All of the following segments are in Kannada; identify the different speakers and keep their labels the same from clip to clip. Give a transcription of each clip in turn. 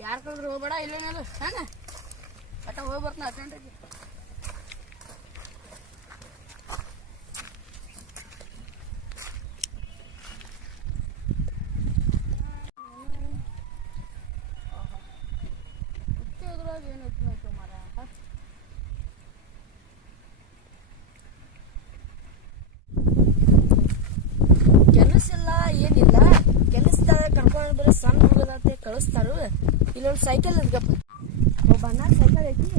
Speaker 1: ಹೋಗ್ಬೇಕಂದ್ರೆ ಹೋಗ್ಬೇಡ ಇಲ್ಲೇನಲ್ಲ ಹಾಂ ಒಟ್ಟ ಹೋಗಿ ಬರ್ತೀನಿ ಅರ್ಜೆಂಟಾಗಿ
Speaker 2: ಕೆಲಸ ಇಲ್ಲ ಏನಿಲ್ಲ. ಕೆಲಸದಾಗ ಕರ್ಕೊಂಡು ಬರೀ ಸಣ್ಣ ಹುಡುಗದತ್ತೆ ಕಳಿಸ್ತಾರು ಇಲ್ಲೊಂದು ಸೈಕಲ್ ಇದ್ಗಪ್ಪ ಒಬ್ಬ ಅಣ್ಣ ಸೈಕಲ್ ಐತಿ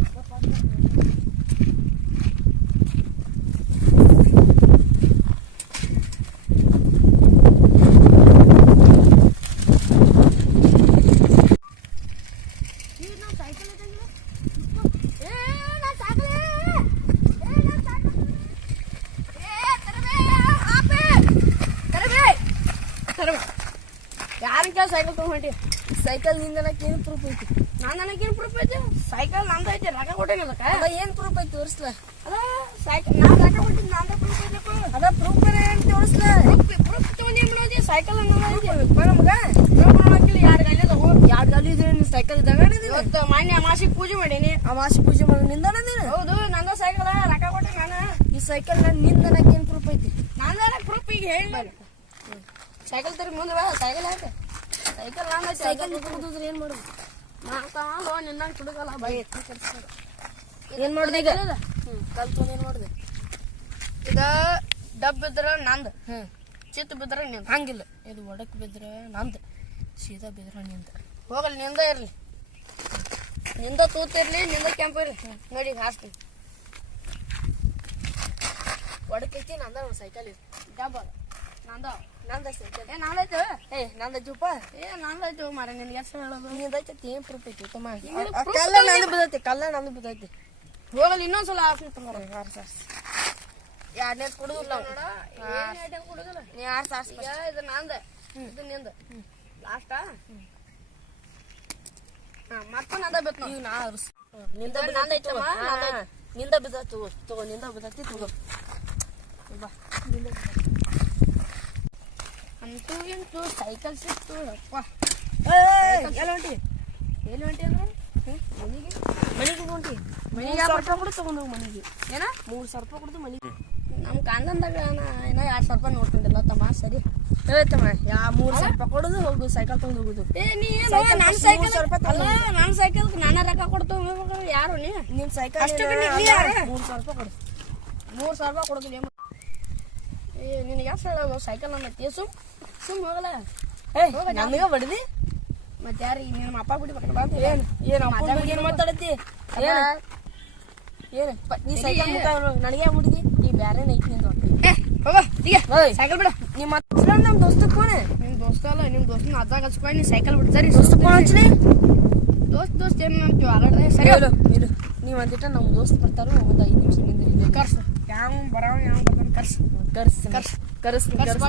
Speaker 1: ಯಾರನ್ನ ಕೇಳಿ ಸೈಕಲ್ ತಗೊಂಡು
Speaker 2: ಸೈಕಲ್ ನಿಂದನಕ್ಕೆ ಏನು ಪ್ರೂಫ್ ಐತಿ?
Speaker 1: ನಾನು ಏನು ಪ್ರೂಫ್ ಐತಿ? ಸೈಕಲ್ ನಂದು ಐತಿ ರೊಕ್ಕ ಕೊಟ್ಟೇನಿ ಅದಕ್ಕೆ?
Speaker 2: ಅದ ಏನು ಪ್ರೂಫ್ ಐತಿ ತೋರಿಸ್ಲ?
Speaker 1: ಅದ ಸೈಕಲ್ ನಾನು ರೊಕ್ಕ ಕೊಟ್ಟಿದ್ದು ನಂದ ಪ್ರೂಫ್ ಐತಿ
Speaker 2: ಅದ ಪ್ರೂಫ್ ಏನು ತೋರಿಸ್ಲ?
Speaker 1: ಪ್ರೂಫ್ ತಗೊಂಡು ಏನು ಮಾಡೋದು? ಸೈಕಲ್
Speaker 2: ನಮಗ
Speaker 1: ಪ್ರೂಫ್ ಹಾಕಿಲ್ಲ ಯಾರು ಗಾಲಿ ಅದಾವು
Speaker 2: ಎರಡು ಗಾಲಿ ಇದೆ ನಿನ್ ಸೈಕಲ್ ಇದ್ದಾಗ?
Speaker 1: ಇವತ್ತು ಮಾನ್ಯ ಅಮಾಸಿಗೆ ಪೂಜೆ ಮಾಡೀನಿ.
Speaker 2: ಅಮಾಸಿ ಪೂಜೆ ಮಾಡಿ ನಿಂದಣ
Speaker 1: ಹೌದು ನಂದ ಸೈಕಲ್ ರೊಕ್ಕ ಕೊಟ್ಟೆ ನಾನು.
Speaker 2: ಈ ಸೈಕಲ್ ನಿಂದನಕ್ಕೆ ಏನ್ ಪ್ರೂಫ್ ಐತಿ?
Speaker 1: ನಂದಾರ ಪ್ರೂಫ್ ಈಗ ಹೇಳಿ ಸೈಕಲ್ ತರಿ ಮುಂದೆ ಬಾ ಸೈಕಲ್ ಹಾಕಿ. ಸೈಕಲ್ ನಾನು
Speaker 2: ಸೈಕಲ್ ಕುಡಿದ್ರೆ ಏನು ಮಾಡುದು?
Speaker 1: ಮಾಡ್ತಾವ ನಿನ್ನ ತುಡುಗಲ್ಲ ಬೈ
Speaker 2: ಏನ್ ಮಾಡುದು ಈಗ?
Speaker 1: ಇದ
Speaker 2: ಕಲ್ ತೊಗೊಂಡ್ ಏನ್ ಮಾಡುದು?
Speaker 1: ಇದ ಡಬ್ ಬಿದ್ರ ನಂದು.
Speaker 2: ಹ್ಞೂ
Speaker 1: ಚಿತ್ ಬಿದ್ರ ನಿಂದ.
Speaker 2: ಹಂಗಿಲ್ಲ. ಇದು ಒಡಕ್ ಬಿದ್ರೆ ನಂದ್. ಸೀದಾ ಬಿದ್ರ ನಿಂದ.
Speaker 1: ಹೋಗಲ್ನಿಂದ ಇರ್ಲಿ. ನಿಂದ ತೂತಿರ್ಲಿ ನಿಂದ ಕೆಂಪು ಇರ್ಲಿ. ನೋಡಿ ಹಾಸ್ತೀನಿ
Speaker 2: ಒಡಕೈತಿ ನಂದ ಒಂದ್ ಸೈಕಲ್ ಇದೆ
Speaker 1: ಡಬ್ ಅದ. ನಂದ.
Speaker 2: ನಂದ ಸೈಕಲ್
Speaker 1: ಏ ನಾಳೈತು
Speaker 2: ಏ ನಂದ ಜೂಪ
Speaker 1: ಏ ನಾಳೈತು ಮಾರ ನಿನ್ಗೆ ಎಷ್ಟು ಹೇಳೋದು?
Speaker 2: ನಿಂದೈತಿ ಏನ್ ಪ್ರೂಫ್ ಐತಿ ತಮ್ಮ ಕಲ್ಲ ನಂದು ಬಿದ್ದೈತಿ ಕಲ್ಲ ನಂದು ಬಿದ್ದೈತಿ.
Speaker 1: ಹೋಗಲ್ ಇನ್ನೊಂದ್ಸಲ ಹಾಸ್ತೀನಿ ತಗೋರ
Speaker 2: ಎರಡನೇ ಕುಡುದಿಲ್ಲ
Speaker 1: ನೋಡ ಏನ್ ಐಟಮ್
Speaker 2: ನೀ ಆರ್ ಸಾರ್ಸ್
Speaker 1: ಇದು ನಂದ. ಇದು ನಿಂದ. ಲಾಸ್ಟಾ ಮತ್ತೆ ನಂದ ಬೇಕು
Speaker 2: ನೀವು ನಾ ನಿಂದ
Speaker 1: ಇದು ನಂದ್
Speaker 2: ಬಿದ್ದೈತಿ ತಗೋ. ತಗೋ ನಿಂದ ಬಿದ್ದೈತಿ ತಗೋ. ಬಾ. ನಿಂದ ಬಿದ್ದೈತಿ.
Speaker 1: ಅಂತೂ ಇಂತೂ ಸೈಕಲ್ ಸಿಕ್ತು ಅಪ್ಪ
Speaker 2: ಎಲ್ಲ ಹೊಂಟಿ?
Speaker 1: ಎಲ್ಲಿ ಹೊಂಟಿ ಅಂದ್ರೆ? ಮನೆಗೆ.
Speaker 2: ಮನೆಗೆ ಹೊಂಟಿ.
Speaker 1: ಮನೆಗೆ
Speaker 2: ಮೂರ್ ಕೂಡ ತಗೊಂಡು ಮನೆಗೆ.
Speaker 1: ಏನ?
Speaker 2: ಮೂರ್ ಸಾವಿರ ರೂಪಾಯಿ ಕೊಡ್ದು ಮನೆಗೆ.
Speaker 1: ನಮ್ಮ ಕಾಂದಂದಾಗ ಏನೋ ಎರಡು ಸಾವಿರ ರೂಪಾಯಿ ನೋಡ್ಕೊಂಡಿಲ್ಲ ತಮ್ಮ ಸರಿ.
Speaker 2: ಹೇಳ್ತಮ್ಮ ಯಾ ಮೂರ್ ಸಾವಿರ ರೂಪಾಯಿ ಕೊಡುದು ಹೋಗು ಸೈಕಲ್ ತಗೊಂಡು ಹೋಗುದು.
Speaker 1: ಏ ನೀ ನನ್ನ ಸೈಕಲ್ ನನ್ನ ಸೈಕಲ್ ನಾನಾ ರೊಕ್ಕ ಕೊಡ್ತು ಯಾರು ನೀ
Speaker 2: ನಿನ್ ಸೈಕಲ್ ಮೂರ್ ಸಾವಿರ ರೂಪಾಯಿ ಕೊಡು.
Speaker 1: ಮೂರು ಸಾವಿರ ರೂಪಾಯಿ ಕೊಡೋದಿಲ್ಲ ನಿನಗೆ ಎಷ್ಟು ಹೇಳೋದು ಸೈಕಲ್ ನಮ್ಮ ಸುಮ್ ಸುಮ್ ಹೋಗಲ್ಲ.
Speaker 2: ಏ ನನಗ ಬಡ್ದಿ?
Speaker 1: ಮತ್ತೆ ಯಾರು ಈಗ ನಿಮ್ಮ ಅಪ್ಪ ಬಿಡಿ ಅಂತ
Speaker 2: ಏನ್ ಏನ್ ಅಪ್ಪನ ಬಗ್ಗೆ ಏನ್
Speaker 1: ಮಾತಾಡತ್ತಿ?
Speaker 2: ಏನ್? ಏನ್? ನೀ ಸೈಕಲ್ ಮುಖ ನನಗೆ ಹುಡುಗಿ ಈ ಬ್ಯಾರೆ ಐತಿ ನಿಂದ
Speaker 1: ಸೈಕಲ್ ಬಿಡು.
Speaker 2: ನಿಮ್ಮ ನಮ್ಮ ನಮ್ ದೋಸ್ತ ಫೋನ್?
Speaker 1: ನಿಮ್ಮ ದೋಸ್ತ ಅಲ್ಲ ನಿಮ್ಮ ದೋಸ್ತನ ಅದಾಗ ಹಚ್ಕೊಂಡು ನೀ ಸೈಕಲ್ ಬಿಡು. ಸರಿ
Speaker 2: ದೋಸ್ತ ಫೋನ್ ಹಚ್ಚಲಿ
Speaker 1: ದೋಸ್ತ ದೋಸ್ತ್ ಏನು ಅಂತೀವಿ ಅಲ್ಲ ಸರಿ
Speaker 2: ಹೇಳು ಹೇಳು ನೀವ್ ಅಂದಿಟ್ಟ ನಮ್ ದೋಸ್ತ್ ಬರ್ತಾರೋ ಒಂದ್ ಐದ್ ನಿಮಿಷ ನಿಂದ್ರಿ
Speaker 1: ಕರ್ಸು. ಯಾವ ಬರವ ಯಾವ ಕರ್ಸು
Speaker 2: ಕರ್ಸ್
Speaker 1: ಕರ್ಸ್.
Speaker 2: ಕರ್ಸ್.
Speaker 1: ಕರ್ಸ್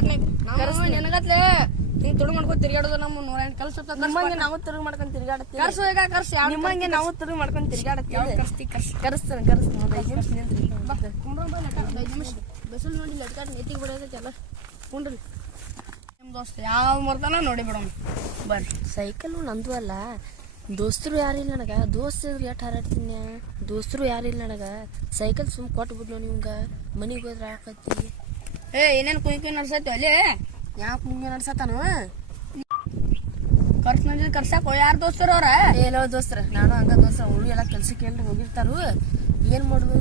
Speaker 2: ಕರ್ಸ್
Speaker 1: ನಿನಗತ್ಲೆ ನೀ. ತುಡು ಮಾಡ್ಕೊಂಡು ತಿರ್ಗಾಡೋದು ನಮ್ಮ ನೂರೆಂಟು ಕಲ್ಸ
Speaker 2: ನಿಮ್ಮಂಗೆ ನಾವು ತಿರುಗಿ ಮಾಡ್ಕೊಂಡು ತಿರ್ಗಾಡತ್ತೀವಿ
Speaker 1: ಕರ್ಸು ಈಗ ಕರ್ಸು? ಯಾವ
Speaker 2: ನಿಮ್ಮಂಗೆ ನಾವು ತಿರುಗಿ ಮಾಡ್ಕೊಂಡು
Speaker 1: ಯಾವ
Speaker 2: ತಿರ್ಗಾಡತ್ತೀವಿ
Speaker 1: ಕರ್ಸ್ತಿ ಕರ್ಸ್?
Speaker 2: ಕರ್ಸ್ ಕರ್ಸ್. ಒಂದ್ ಐದ್ ನಿಮಿಷ
Speaker 1: ಒಂದು ಐದು ನಿಮಿಷ. ಬಸ್ಸಲ್ಲಿ ನೋಡಿ ಲಟ್ಕಾಟ ನೆತ್ತಿಗೆ ಬಿಡೋದೈತೆ ಎಲ್ಲ. ಕುಂಡ್ರಿ. ನಿಮ್ಮ ದೋಸ್ತ ಯಾವ ಮರ್ತಾನ ನೋಡಿ ಬಿಡೋಣ. ಬರ್ರಿ.
Speaker 2: ಸೈಕಲ್ ನಂದು ಅಲ್ಲ. ದೋಸ್ತರು ಯಾರಿಲ್ಲ ನನಗೆ? ದೋಸ್ತ ಇದ್ರೆ ಎಷ್ಟು ಹಾರಾಡ್ತೀನಿ? ದೋಸ್ತರು ಯಾರಿಲ್ಲ ನನಗೆ? ಸೈಕಲ್ ಸುಮ್ ಕೊಟ್ಟು ಬಿಡ್ಲು ನಿಮ್ಗೆ? ಮನಿಗೆ ಹೋದ್ರೆ ಹಾಕತ್ತಿ
Speaker 1: ಏ ಏನೇನು ಕುಯ್ ಕುಯ್ ನಡ್ಸತ್ತೆ ಅಲ್ಲಿ?
Speaker 2: ಯಾಕೆ ಮುಂಗೆ ನಡ್ಸತಾನು
Speaker 1: ಕರ್ಸ್ ಮಂದಿ ಕರ್ಸಕ್ ಯಾರು ದೋಸ್ತರು ಅವ್ರ?
Speaker 2: ಏನೋ ದೋಸ್ತ್ರ ನಾನು ಹಂಗ ದೋಸ್ತ್ರ ಅವ್ರು ಎಲ್ಲ ಕೆಲ್ಸಕ್ಕೆ ಎಲ್ರು ಹೋಗಿರ್ತಾರು. ಏನ್ ಮಾಡುದು?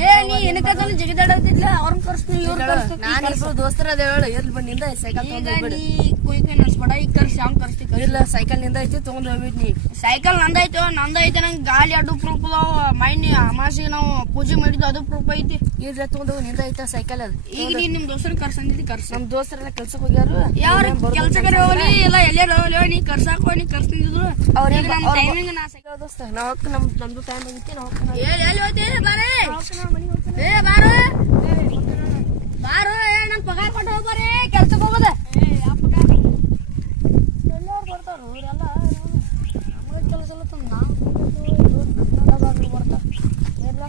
Speaker 1: ಏ ನೀ ಏನಕ್ಕಂದ್ರೆ ಜಿಗಿದಾಡತ್ತಿದ್ಲ ಅವ್ರನ್ನ ಕರ್ಸ್ತೀನಿ ಇವ್ರ ಕರ್ಸ್ತೀನಿ
Speaker 2: ನಾನು ಇಬ್ರು ದೋಸ್ತರ ಅದ ಹೇಳು ಎಲ್ಲಿ ಬಂದಿಂದ ಸೈಕಲ್
Speaker 1: ಈಗ ನೀ ಕುಯ್ ಕುಯ್ ನಡ್ಸ್ಬೇಡ ಈಗ ಕರ್ಸಿ ಅವ್ನ್ ಕರ್ಸ್ತಿ ಕರ್ಸಿ.
Speaker 2: ಇಲ್ಲ ಸೈಕಲ್ನಿಂದ ಐತಿ ತಗೊಂಡ್ ಹೋಗ್ಬಿಡ್ ನೀ.
Speaker 1: ಸೈಕಲ್ ನಂದೈತೆ ನಂದೈತೆ ನಂಗೆ ಗಾಲಿ ಅಡ್ಡು ಪ್ರೂಫ್ ಅದಾವ. ಮೈನಿ ಅಮಾಸಿ ನಾವು ಪೂಜೆ ಮಾಡಿದ್ದು ಅದು ಪ್ರೂಫ್ ಐತಿ.
Speaker 2: ಇಲ್ಲ ತಗೊಂಡು ನಿಂದ ಐತ ಸೈಕಲ್ ಅದು.
Speaker 1: ಈಗ ನೀ ನಿಮ್ ದೋಸ್ತರ ಕರ್ಸಂದಿದ್ದು ಕರ್ಸ.
Speaker 2: ನಮ್ ದೋಸ್ತರೆಲ್ಲ ಕೆಲ್ಸಕ್ಕೆ ಹೋಗ್ಯಾರು.
Speaker 1: ಯಾರು ಕೆಲ್ಸಕ್ಕೆ ಹೋಗ್ಲಿ ಇಲ್ಲ ಎಲ್ಲಾರು ಹೋಗ್ಲಿ ನೀ ಕರ್ಸಾಕ ನೀ ಕರ್ಸ್ತಿದ್ರು ಅವ್ರಿಗೆ ನಮ್ಮ ಟೈಮಿಂಗ್ ನಾ
Speaker 2: ಇಲ್ಲ ದೋಸ್ತ ನಾವ್ ಹೊಕ್ಕ ನಮ್ ನಮ್ದು ಟೈಮ್ ಆಗಿತ್ತು ನಾ ಏ
Speaker 1: ಎಲ್ಲಿ ಹೋಗ್ತಿ ಬಾರೆ ಏ ಬಾರು ಬಾರು ಏ ನನ್ ಪಗಾರ ಕೊಟ್ಟು ಹೋಗ್ಬಾರಿ ಕೆಲ್ಸಕ್ಕೆ ಹೋಗೋದ ಎಲ್ಲಾರು ಬರ್ತಾರ ಇವರೆಲ್ಲ ನಮಗೆ ಕೆಲಸ ಇಲ್ಲ ತಂದು ನಾವು ಬರ್ತಾರ ಎಲ್ಲ